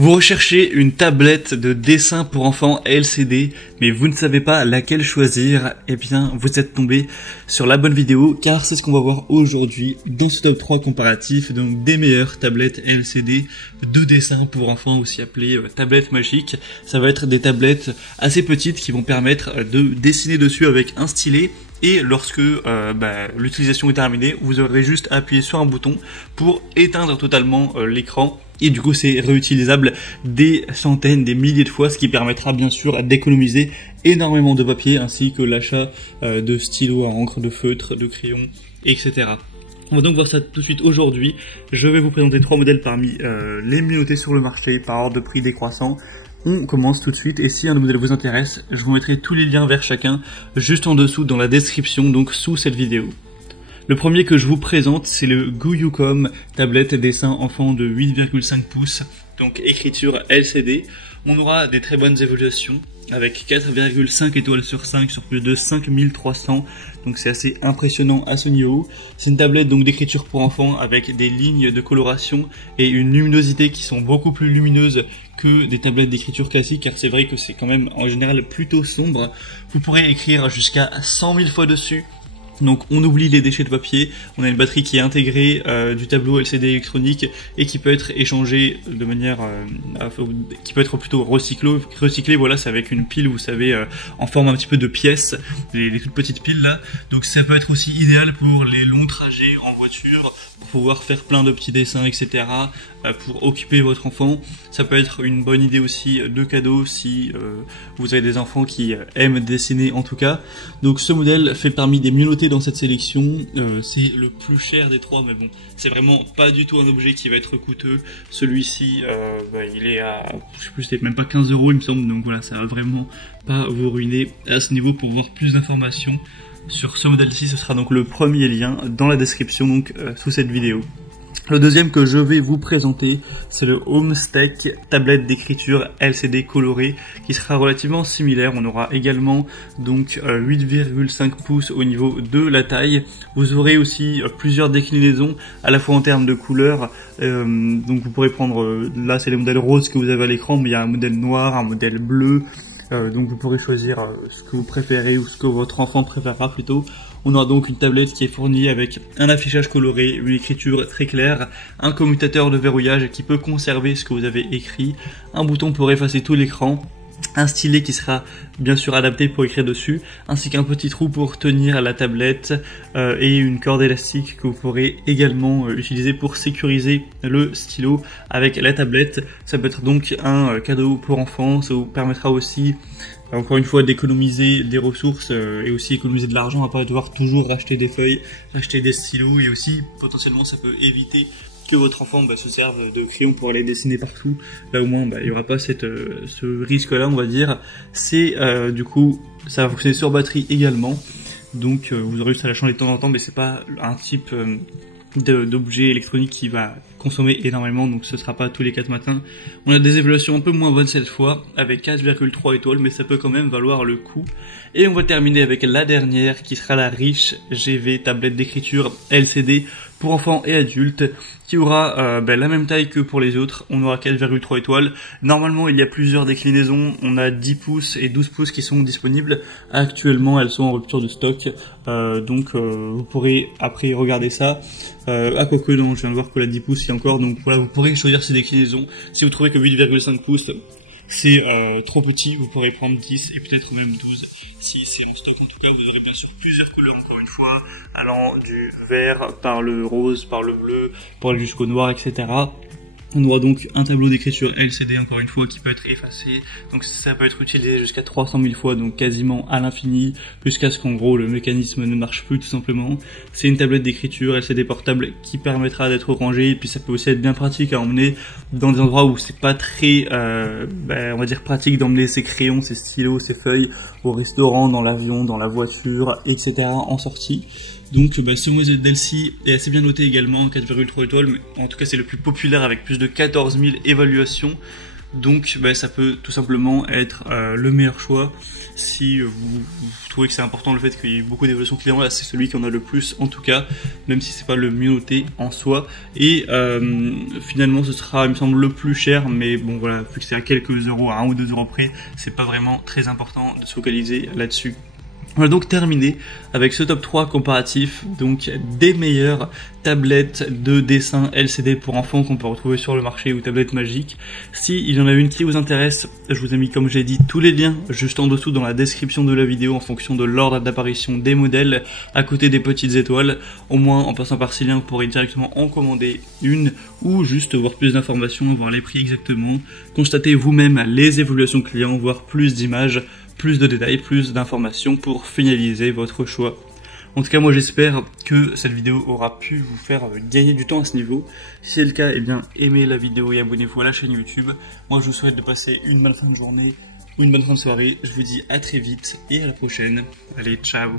Vous recherchez une tablette de dessin pour enfants LCD, mais vous ne savez pas laquelle choisir, eh bien vous êtes tombé sur la bonne vidéo, car c'est ce qu'on va voir aujourd'hui dans ce top 3 comparatif, donc des meilleures tablettes LCD de dessin pour enfants, aussi appelées tablettes magiques. Ça va être des tablettes assez petites qui vont permettre de dessiner dessus avec un stylet. Et lorsque l'utilisation est terminée, vous aurez juste à appuyer sur un bouton pour éteindre totalement l'écran. Et du coup, c'est réutilisable des centaines, des milliers de fois, ce qui permettra bien sûr d'économiser énormément de papier, ainsi que l'achat de stylos à encre, de feutres, de crayons, etc. On va donc voir ça tout de suite aujourd'hui. Je vais vous présenter 3 modèles parmi les mieux notés sur le marché par ordre de prix décroissant. On commence tout de suite, et si un modèle vous intéresse, je vous mettrai tous les liens vers chacun juste en dessous dans la description, donc sous cette vidéo. Le premier que je vous présente, c'est le Guyucom tablette dessin enfant de 8,5 pouces, donc écriture LCD. On aura des très bonnes évaluations avec 4,5 étoiles sur 5 sur plus de 5300, donc c'est assez impressionnant à ce niveau. C'est une tablette donc d'écriture pour enfants avec des lignes de coloration et une luminosité qui sont beaucoup plus lumineuses que des tablettes d'écriture classiques, car c'est vrai que c'est quand même en général plutôt sombre. Vous pourrez écrire jusqu'à 100 000 fois dessus. Donc on oublie les déchets de papier, on a une batterie qui est intégrée du tableau LCD électronique et qui peut être échangée de manière, qui peut être plutôt recyclée, voilà, c'est avec une pile, vous savez, en forme un petit peu de pièces, les toutes petites piles là. Donc ça peut être aussi idéal pour les longs trajets en voiture, pour pouvoir faire plein de petits dessins, etc., pour occuper votre enfant. Ça peut être une bonne idée aussi de cadeau si vous avez des enfants qui aiment dessiner en tout cas. Donc ce modèle fait parmi des mieux notés dans cette sélection. C'est le plus cher des trois, mais bon, c'est vraiment pas du tout un objet qui va être coûteux. Celui-ci, il est à, je sais plus, c'est même pas 15 € il me semble, donc voilà, ça va vraiment pas vous ruiner à ce niveau. Pour voir plus d'informations sur ce modèle-ci, ce sera donc le premier lien dans la description, donc sous cette vidéo. Le deuxième que je vais vous présenter, c'est le Homestech tablette d'écriture LCD colorée, qui sera relativement similaire. On aura également donc 8,5 pouces au niveau de la taille. Vous aurez aussi plusieurs déclinaisons à la fois en termes de couleurs. Donc vous pourrez prendre, là c'est les modèles roses que vous avez à l'écran, mais il y a un modèle noir, un modèle bleu. Donc vous pourrez choisir ce que vous préférez ou ce que votre enfant préférera plutôt. On aura donc une tablette qui est fournie avec un affichage coloré, une écriture très claire, un commutateur de verrouillage qui peut conserver ce que vous avez écrit, un bouton pour effacer tout l'écran, un stylet qui sera bien sûr adapté pour écrire dessus, ainsi qu'un petit trou pour tenir la tablette et une corde élastique que vous pourrez également utiliser pour sécuriser le stylo avec la tablette. Ça peut être donc un cadeau pour enfants, ça vous permettra aussi encore une fois d'économiser des ressources et aussi économiser de l'argent à pas devoir toujours racheter des feuilles, racheter des stylos, et aussi potentiellement ça peut éviter que votre enfant se serve de crayon pour aller dessiner partout. Là au moins il n'y aura pas ce risque là, on va dire. C'est du coup ça va fonctionner sur batterie également, donc vous aurez juste à la changer de temps en temps, mais c'est pas un type d'objet électronique qui va consommer énormément, donc ce sera pas tous les 4 matins. On a des évaluations un peu moins bonnes cette fois avec 4,3 étoiles, mais ça peut quand même valoir le coup. Et on va terminer avec la dernière qui sera la Riche GV tablette d'écriture LCD pour enfants et adultes, qui aura la même taille que pour les autres. On aura 4,3 étoiles. Normalement il y a plusieurs déclinaisons, on a 10 pouces et 12 pouces qui sont disponibles. Actuellement elles sont en rupture de stock, donc vous pourrez après regarder ça. Quoique non, je viens de voir que la 10 pouces il y a encore, donc voilà, vous pourrez choisir ces déclinaisons. Si vous trouvez que 8,5 pouces c'est trop petit, vous pourrez prendre 10 et peut-être même 12 si c'est en stock. En tout cas, vous aurez bien sûr plusieurs couleurs, encore une fois, allant du vert par le rose, par le bleu, pour aller jusqu'au noir, etc. On aura donc un tableau d'écriture LCD, encore une fois, qui peut être effacé. Donc ça peut être utilisé jusqu'à 300 000 fois, donc quasiment à l'infini, jusqu'à ce qu'en gros le mécanisme ne marche plus tout simplement. C'est une tablette d'écriture LCD portable qui permettra d'être rangée, et puis ça peut aussi être bien pratique à emmener dans des endroits où c'est pas très, on va dire pratique d'emmener ses crayons, ses stylos, ses feuilles au restaurant, dans l'avion, dans la voiture, etc. en sortie. Donc ce modèle-ci est assez bien noté également, 4,3 étoiles, mais en tout cas c'est le plus populaire avec plus de 14 000 évaluations. Donc ça peut tout simplement être le meilleur choix. Si vous trouvez que c'est important le fait qu'il y ait beaucoup d'évaluation client, là c'est celui qui en a le plus en tout cas, même si c'est pas le mieux noté en soi. Et finalement ce sera, il me semble, le plus cher, mais bon voilà, vu que c'est à quelques euros, à 1 ou 2 euros près, c'est pas vraiment très important de se focaliser là-dessus. On a donc terminé avec ce top 3 comparatif donc des meilleures tablettes de dessin LCD pour enfants qu'on peut retrouver sur le marché ou tablettes magiques. Si il y en a une qui vous intéresse, je vous ai mis, comme j'ai dit, tous les liens juste en dessous dans la description de la vidéo en fonction de l'ordre d'apparition des modèles à côté des petites étoiles. Au moins en passant par ces liens vous pourrez directement en commander une ou juste voir plus d'informations, voir les prix exactement, constater vous-même les évaluations clients, voir plus d'images, plus de détails, plus d'informations pour finaliser votre choix. En tout cas, moi j'espère que cette vidéo aura pu vous faire gagner du temps à ce niveau. Si c'est le cas, eh bien aimez la vidéo et abonnez-vous à la chaîne YouTube. Moi je vous souhaite de passer une bonne fin de journée ou une bonne fin de soirée. Je vous dis à très vite et à la prochaine. Allez, ciao!